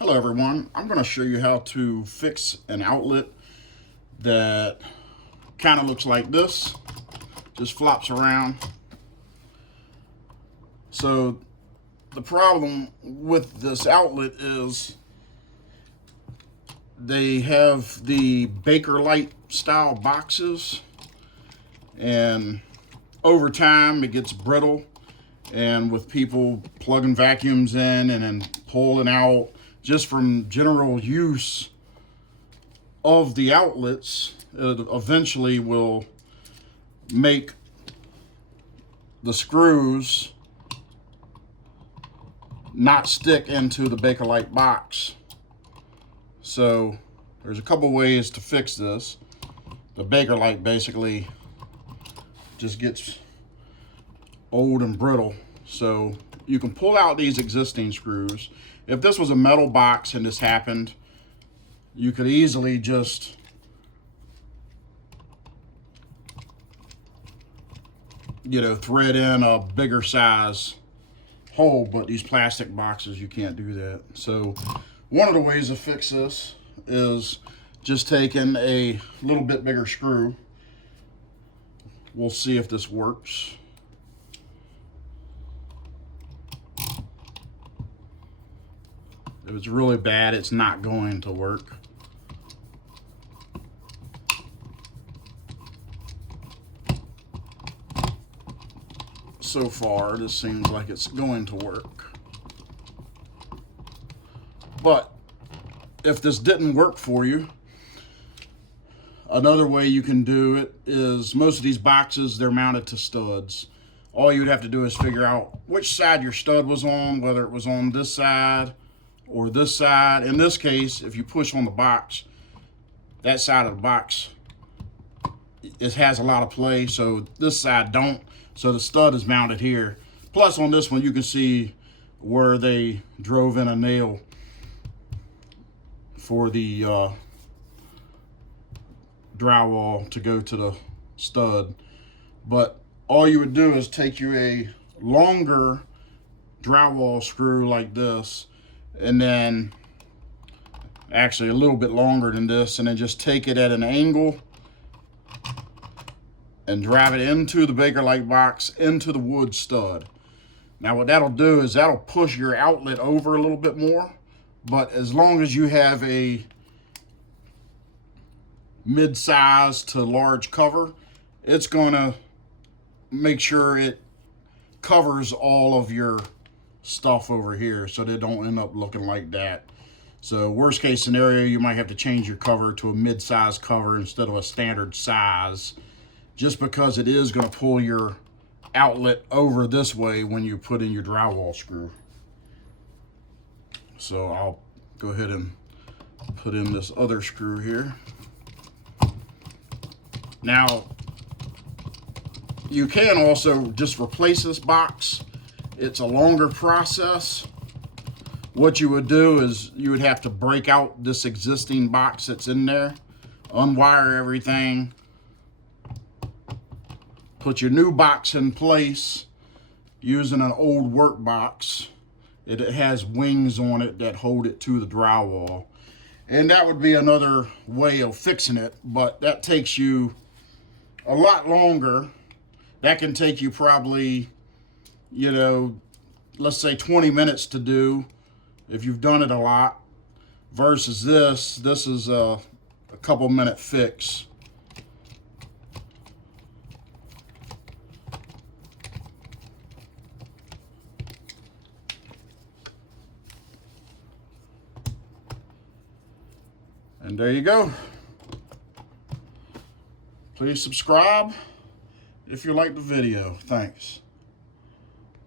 Hello everyone, I'm going to show you how to fix an outlet that kind of looks like this, just flops around. So the problem with this outlet is they have the Bakelite style boxes, and over time it gets brittle, and with people plugging vacuums in and then pulling out, just from general use of the outlets, it eventually will make the screws not stick into the Bakelite box. So there's a couple ways to fix this. The Bakelite basically just gets old and brittle. So you can pull out these existing screws. If this was a metal box and this happened, you could easily just thread in a bigger size hole, but these plastic boxes, you can't do that. So one of the ways to fix this is just taking a little bit bigger screw. We'll see if this works. If it's really bad, it's not going to work. So far, this seems like it's going to work. But if this didn't work for you, another way you can do it is, most of these boxes, they're mounted to studs. All you'd have to do is figure out which side your stud was on, whether it was on this side or this side. In this case, if you push on the box, that side of the box, it has a lot of play, so this side don't. So the stud is mounted here. Plus on this one, you can see where they drove in a nail for the drywall to go to the stud. But all you would do is take you a longer drywall screw like this, and then actually a little bit longer than this, and then just take it at an angle and drive it into the Bakelite box, into the wood stud. Now what that'll do is that'll push your outlet over a little bit more, but as long as you have a mid-size to large cover, it's gonna make sure it covers all of your stuff over here, so they don't end up looking like that. So worst case scenario, you might have to change your cover to a mid-size cover instead of a standard size, just because it is going to pull your outlet over this way when you put in your drywall screw. So I'll go ahead and put in this other screw here. Now you can also just replace this box. It's a longer process. What you would do is you would have to break out this existing box that's in there, unwire everything, put your new box in place using an old work box. It has wings on it that hold it to the drywall. And that would be another way of fixing it, but that takes you a lot longer. That can take you probably, let's say 20 minutes to do if you've done it a lot, versus this is a couple minute fix. And there you go. Please subscribe if you like the video. Thanks.